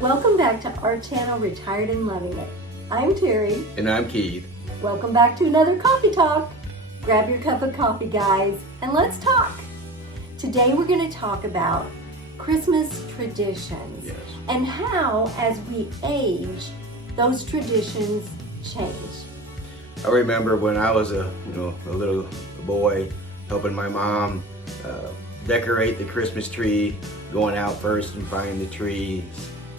Welcome back to our channel, Retired and Loving It. I'm Terry. And I'm Keith. Welcome back to another Coffee Talk. Grab your cup of coffee, guys, and let's talk. Today we're going to talk about Christmas traditions. Yes. And how, as we age, those traditions change. I remember when I was a little boy helping my mom decorate the Christmas tree, going out first and finding the tree,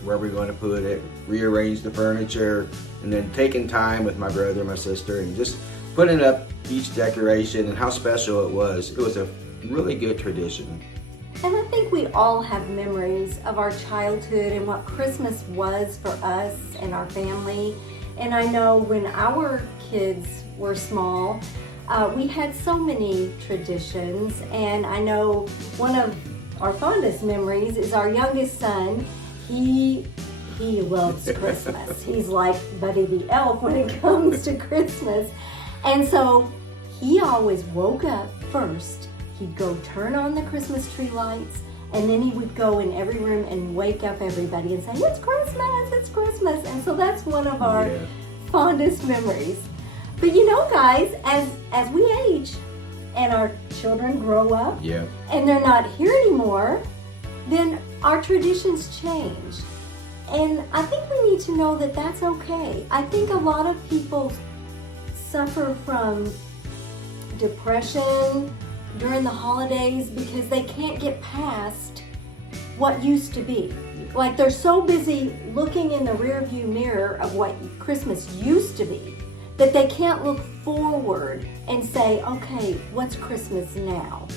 where we're going to put it, rearrange the furniture, and then taking time with my brother and my sister and just putting up each decoration and how special it was. It was a really good tradition. And I think we all have memories of our childhood and what Christmas was for us and our family. And I know when our kids were small, we had so many traditions. And I know one of our fondest memories is our youngest son. He loves Christmas. He's like Buddy the Elf when it comes to Christmas. And so he always woke up first. He'd go turn on the Christmas tree lights, and then he would go in every room and wake up everybody and say, "It's Christmas, it's Christmas." And so that's one of our fondest memories. But you know, guys, as we age and our children grow up and they're not here anymore, then our traditions change. And I think we need to know that that's okay. I think a lot of people suffer from depression during the holidays because they can't get past what used to be. Like they're so busy looking in the rearview mirror of what Christmas used to be that they can't look forward and say, okay, what's Christmas now?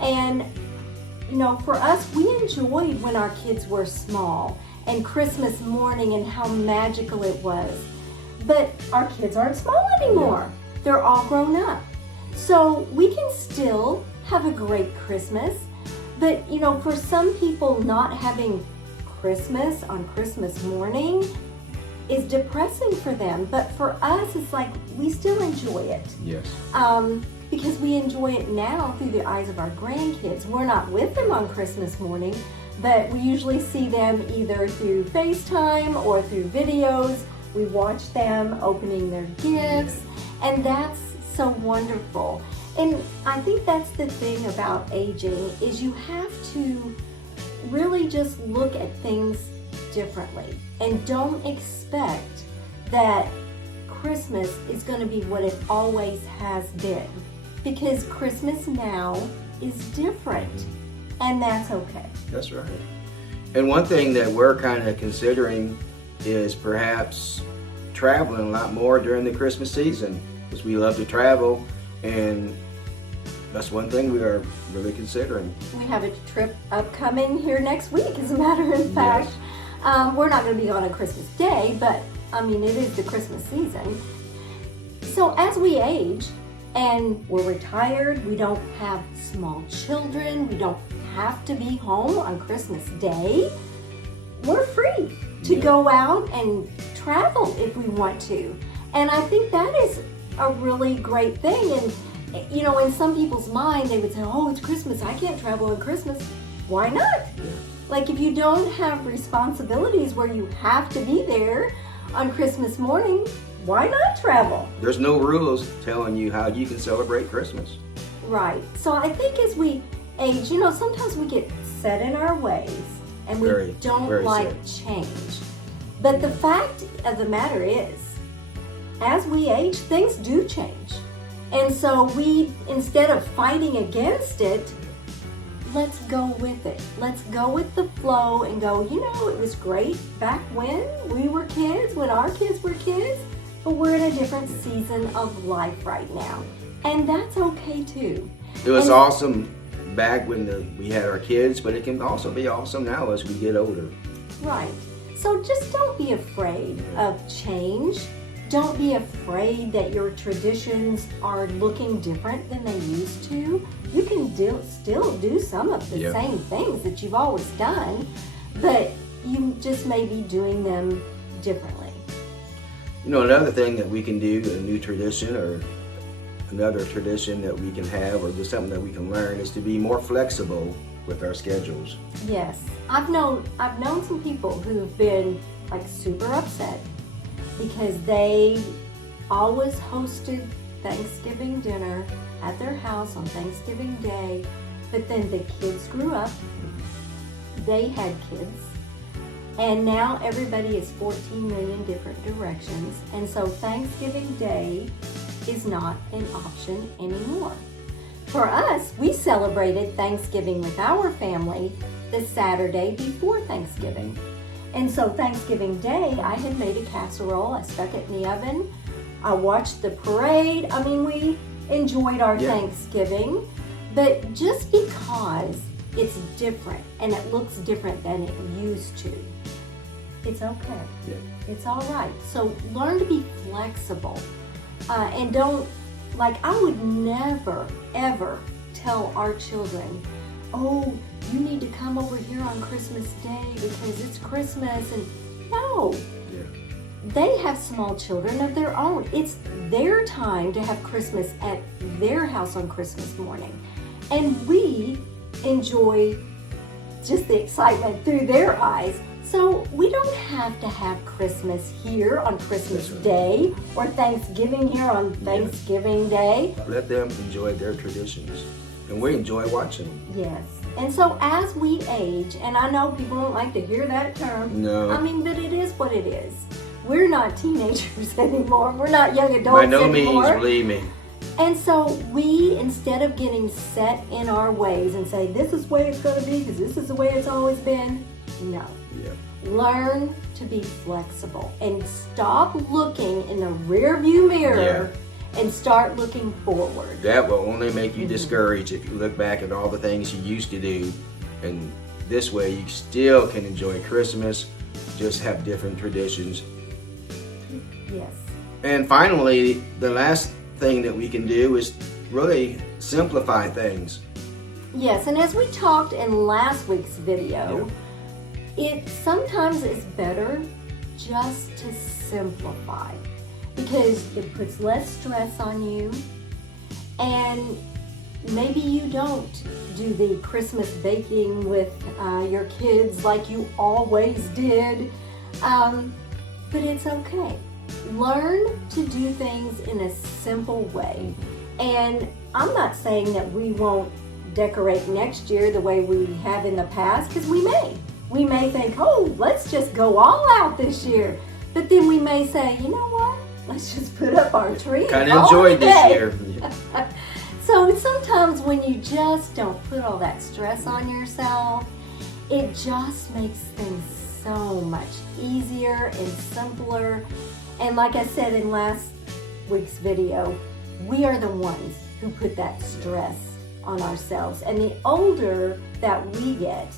And you know, for us, we enjoyed when our kids were small and Christmas morning and how magical it was. But our kids aren't small anymore. They're all grown up. So we can still have a great Christmas, but you know, for some people, not having Christmas on Christmas morning is depressing for them. But for us, it's like we still enjoy it. Yes. Because we enjoy it now through the eyes of our grandkids. We're not with them on Christmas morning, but we usually see them either through FaceTime or through videos. We watch them opening their gifts, and that's so wonderful. And I think that's the thing about aging is you have to really just look at things differently and don't expect that Christmas is going to be what it always has been, because Christmas now is different, and that's okay. That's right. And one thing that we're kind of considering is perhaps traveling a lot more during the Christmas season, because we love to travel, and that's one thing we are really considering. We have a trip upcoming here next week, as a matter of fact. We're not going to be on Christmas Day, but I mean, it is the Christmas season. So as we age and we're retired, we don't have small children, we don't have to be home on Christmas Day, we're free to go out and travel if we want to. And I think that is a really great thing. And you know, in some people's mind, they would say, "Oh, it's Christmas, I can't travel on Christmas." Why not? Like if you don't have responsibilities where you have to be there on Christmas morning, why not travel? There's no rules telling you how you can celebrate Christmas. Right. So I think as we age, you know, sometimes we get set in our ways and we don't like change. But the fact of the matter is, as we age, things do change. And so we, instead of fighting against it, let's go with it. Let's go with the flow and go, you know, it was great back when we were kids, when our kids were kids, but we're in a different season of life right now. And that's okay too. It was awesome back when we had our kids, but it can also be awesome now as we get older. Right. So just don't be afraid of change. Don't be afraid that your traditions are looking different than they used to. You can still do some of the same things that you've always done, but you just may be doing them differently. You know, another thing that we can do, a new tradition or another tradition that we can have, or just something that we can learn, is to be more flexible with our schedules. Yes, I've known some people who've been like super upset because they always hosted Thanksgiving dinner at their house on Thanksgiving Day, but then the kids grew up, they had kids, and now everybody is 14 million different directions, and so Thanksgiving Day is not an option anymore. For us, we celebrated Thanksgiving with our family the Saturday before Thanksgiving. And so Thanksgiving Day, I had made a casserole, I stuck it in the oven, I watched the parade. I mean, we enjoyed our Thanksgiving, but just because it's different and it looks different than it used to, it's okay. Yeah. It's all right. So learn to be flexible and don't, like, I would never, ever tell our children, oh, you need to come over here on Christmas Day because it's Christmas. And no, they have small children of their own. It's their time to have Christmas at their house on Christmas morning. And we enjoy just the excitement through their eyes. So we don't have to have Christmas here on Christmas Day or Thanksgiving here on Thanksgiving Day. Let them enjoy their traditions, and we enjoy watching them. Yes. And so as we age, and I know people don't like to hear that term. No. I mean, but it is what it is. We're not teenagers anymore. We're not young adults By no anymore. means, believe me. And so we, instead of getting set in our ways and say, this is the way it's going to be because this is the way it's always been, no. Yeah. Learn to be flexible and stop looking in the rearview mirror and start looking forward. That will only make you discouraged if you look back at all the things you used to do, and this way you still can enjoy Christmas, just have different traditions. Yes. And finally, the last thing that we can do is really simplify things. Yes, and as we talked in last week's video, it sometimes is better just to simplify because it puts less stress on you, and maybe you don't do the Christmas baking with your kids like you always did, but it's okay. Learn to do things in a simple way. And I'm not saying that we won't decorate next year the way we have in the past, because we may. We may think, oh, let's just go all out this year. But then we may say, you know what? Let's just put up our tree. Kind of enjoyed this year. So sometimes when you just don't put all that stress on yourself, it just makes things so much easier and simpler. And like I said in last week's video, we are the ones who put that stress on ourselves. And the older that we get,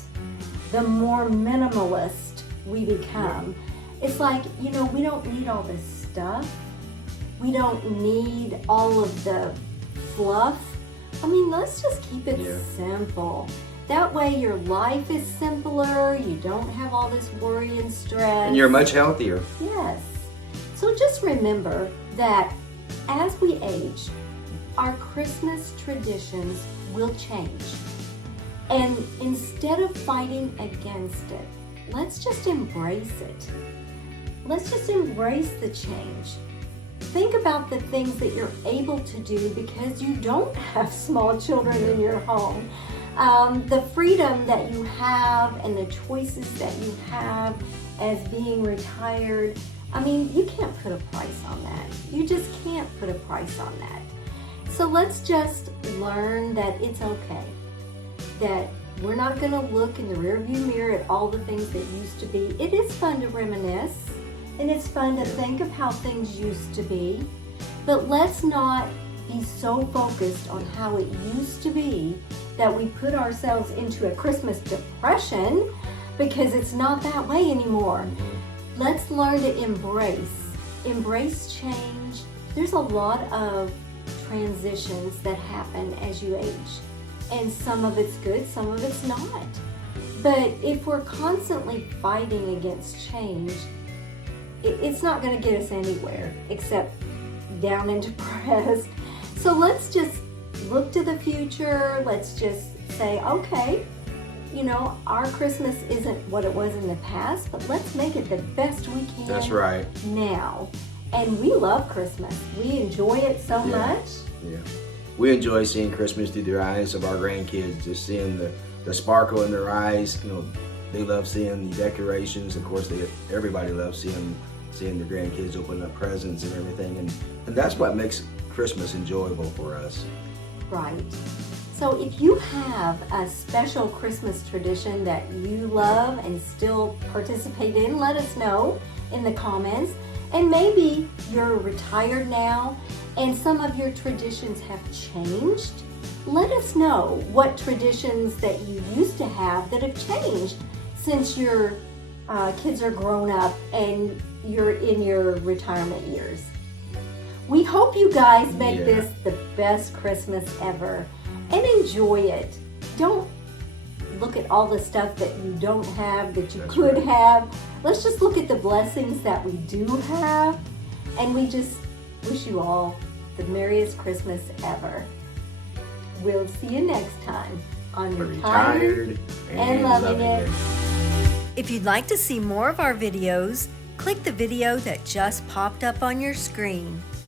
the more minimalist we become. It's like, you know, we don't need all this stuff. We don't need all of the fluff. I mean, let's just keep it simple. That way your life is simpler, you don't have all this worry and stress. And you're much healthier. Yes. So just remember that as we age, our Christmas traditions will change. And instead of fighting against it, let's just embrace it. Let's just embrace the change. Think about the things that you're able to do because you don't have small children in your home. The freedom that you have and the choices that you have as being retired, I mean, you can't put a price on that. You just can't put a price on that. So let's just learn that it's okay. That we're not going to look in the rearview mirror at all the things that used to be. It is fun to reminisce, and it's fun to think of how things used to be. But let's not be so focused on how it used to be that we put ourselves into a Christmas depression because it's not that way anymore. Let's learn to embrace change. There's a lot of transitions that happen as you age. And some of it's good, some of it's not. But if we're constantly fighting against change, it's not going to get us anywhere except down and depressed. So let's just look to the future. Let's just say, okay, you know, our Christmas isn't what it was in the past, but let's make it the best we can. That's right. Now. And we love Christmas. We enjoy it so much. Yeah. We enjoy seeing Christmas through the eyes of our grandkids, just seeing the sparkle in their eyes. You know, they love seeing the decorations. Of course, everybody loves seeing the grandkids open up presents and everything. And that's what makes Christmas enjoyable for us. Right. So if you have a special Christmas tradition that you love and still participate in, let us know in the comments. And maybe you're retired now and some of your traditions have changed. Let us know what traditions that you used to have that have changed since your kids are grown up and you're in your retirement years. We hope you guys make this the best Christmas ever and enjoy it. Don't look at all the stuff that you don't have, that you could have. Let's just look at the blessings that we do have, and we just wish you all the merriest Christmas ever. We'll see you next time on Retired and Loving It. If you'd like to see more of our videos, click the video that just popped up on your screen.